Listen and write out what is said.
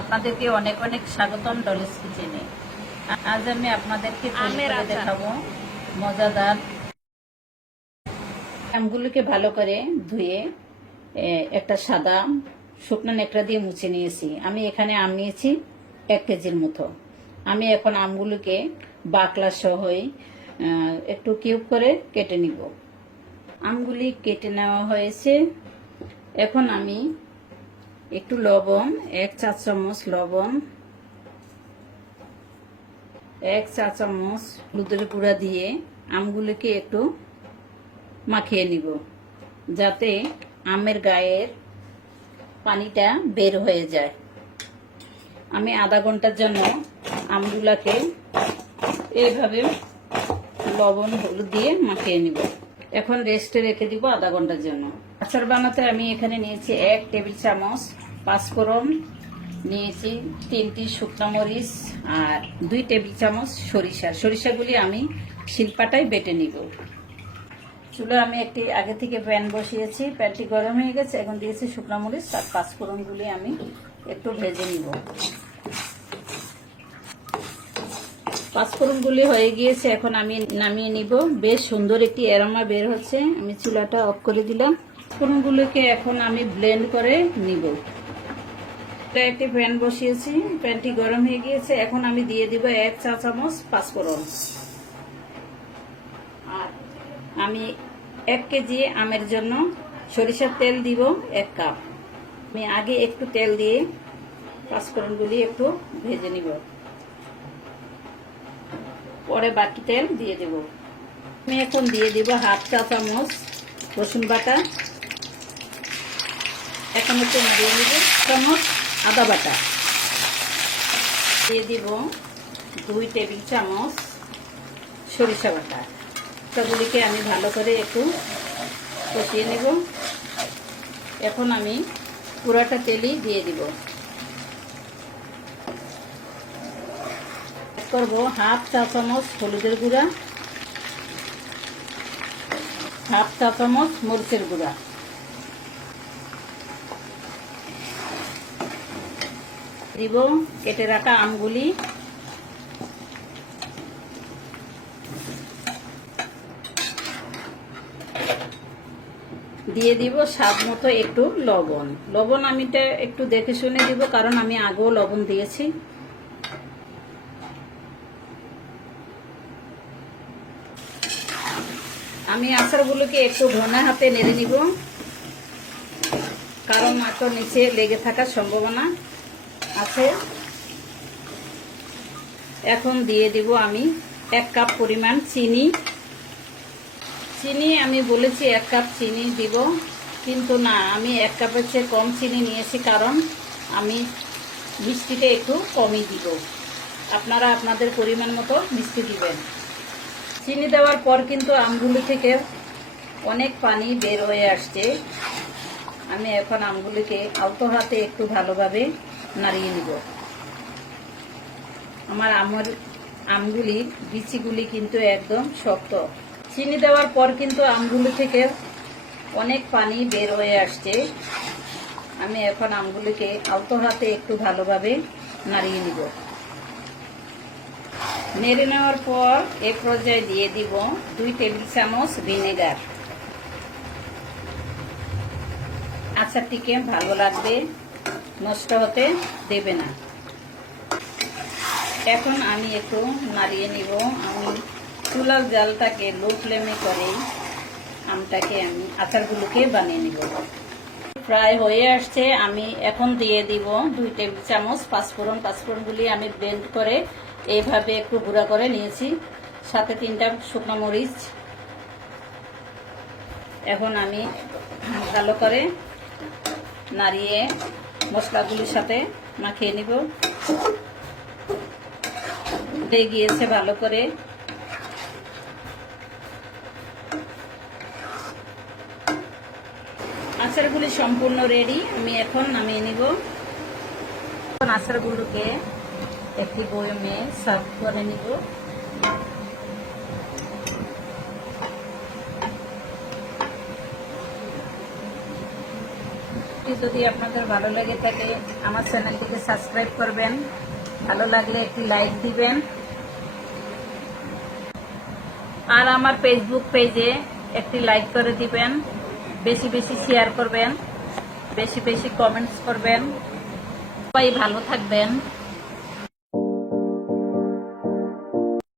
আপনাদেরকে অনেক অনেক স্বাগতম ডলিস কিচেনে। আজ আমি আপনাদেরকে দেখাবো মজাদার আমগুলোকে ভালো করে ধুয়ে একটা সাদা শুকনো নেকড়া দিয়ে মুছে নিয়েছি। আমি এখানে আম নিয়েছি এক কেজির মতো। আমি এখন আমগুলোকে বাকলা সহই একটু কিউব করে কেটে নিব। আমগুলি কেটে নেওয়া হয়েছে। এখন আমি একটু লবণ, এক চা চামচ লবণ, এক চা চামচ হলুদের গুঁড়া দিয়ে আমগুলোকে একটু মাখিয়ে নিব, যাতে আমের গায়ের পানিটা বের হয়ে যায়। আমি আধা ঘণ্টার জন্য আমগুলাকে এইভাবে লবণ, হলুদ দিয়ে মাখিয়ে নিব। এখন রেস্টে রেখে দিব আধা ঘণ্টার জন্য। আচার বানাতে আমি এখানে নিয়েছি এক টেবিল চামচ পাঁচফোড়ন, নিয়েছি তিনটি শুকনো মরিচ আর দুই টেবিল চামচ সরিষা। সরিষাগুলি আমি শিলপাটায় বেটে নিব। চুলে আমি একটি আগে থেকে প্যান বসিয়েছি। প্যানটি গরম হয়ে গেছে, এখন দিয়েছি শুকনো মরিচ আর পাঁচফোড়নগুলি আমি একটু ভেজে নিব। পাঁচফোড়নগুলি হয়ে গিয়েছে, এখন আমি নামিয়ে নিব। বেশ সুন্দর একটি এরমা বের হচ্ছে। আমি চুলাটা অফ করে দিলাম। ফোড়নগুলোকে এখন আমি ব্লেন্ড করে নিব। একটি প্যান বসিয়েছি প্যানটি গরম হয়ে গিয়েছে। এখন আমি দিয়ে দিব এক চা চামচ পাঁচফোড়ন। আর আমি এক কেজি আমের জন্য সরিষার তেল দিব এক কাপ। আমি আগে একটু তেল দিয়ে পাঁচফোড়নগুলি একটু ভেজে নিব। পরে বাকি তেল দিয়ে দেব। আমি এখন দিয়ে দিব হাফ চা চামচ রসুন বাটা। এখন একটু নাড়িয়ে নিব। চামচ আদা বাটা। দিয়ে দিব দুই টেবিল চামচ সরিষা বাটা। সেগুলিকে আমি ভালো করে একটু কষিয়ে নেব। এখন আমি পুরাটা তেলই দিয়ে দিব। করব হাফ চা চামচ হলুদের গুঁড়া, হাফ চা চামচ মরিচের গুঁড়া। দিব, কেটে রাখা আমগুলি। দিয়ে দিব স্বাদ মতো একটু লবণ। লবণ আমিটা একটু দেখে শুনে দিব, কারণ আমি আগেও লবণ দিয়েছি। আমি আচারগুলোকে একটু ঘনা হাতে নেড়ে নিব, কারণ মাত্র নিচে লেগে থাকার সম্ভাবনা। আছে। এখন দিয়ে দিব আমি এক কাপ পরিমাণ চিনি। চিনি আমি বলেছি এক কাপ চিনি দিব, কিন্তু না, আমি এক কাপের চেয়ে কম চিনি নিয়েছি কারণ আমি মিষ্টিটা একটু কমই দিব। আপনারা আপনাদের পরিমাণ মতো মিষ্টি দিবেন। চিনি দেওয়ার পর কিন্তু আমগুলো থেকে অনেক পানি বের হয়ে আসছে। আমি এখন আমগুলিকে আলতো হাতে একটু ভালোভাবে নাড়িয়ে নিব। আমার আমের আমগুলির বিচিগুলি কিন্তু একদম শক্ত। চিনি দেওয়ার পর কিন্তু আমগুলো থেকে অনেক পানি বের হয়ে আসছে। আমি এখন আমগুলিকে আলতো হাতে একটু ভালোভাবে নাড়িয়ে নিব। নেড়ে নেওয়ার পর এ পর্যায়ে দিয়ে দিব দুই টেবিল চামচ ভিনেগার। আচারটিকে ভালো লাগবে। নষ্ট হতে দেবে না। এখন আমি একটু নাড়িয়ে নিব। আমি চুলার জালটাকে লো ফ্লেমে করে আমটাকে আমি আচারগুলোকে বানিয়ে নিব। প্রায় হয়ে আসছে। আমি এখন দিয়ে দিব দুই টেবিল চামচ পাঁচফোড়ন। পাঁচফোড়নগুলি আমি ব্লেন্ড করে এইভাবে একটু গুঁড়া করে নিয়েছি। সাথে তিনটা শুকনো মরিচ। এখন আমি ভালো করে নাড়িয়ে মশলাগুলির সাথে মাখিয়ে নিব। হয়ে গিয়েছে ভালো করে। আচারগুলি সম্পূর্ণ রেডি আমি এখন নামিয়ে নিব। আচারগুলোকে একটি বয়মে সার্ভ করে নিব। যদি আপনাদের ভালো লেগে থাকে, আমার চ্যানেলটিকে সাবস্ক্রাইব করবেন। ভালো লাগলে একটি লাইক দিবেন। আর আমার ফেসবুক পেজে একটি লাইক করে দিবেন। বেশি বেশি শেয়ার করবেন। বেশি বেশি কমেন্টস করবেন। সবাই ভালো থাকবেন।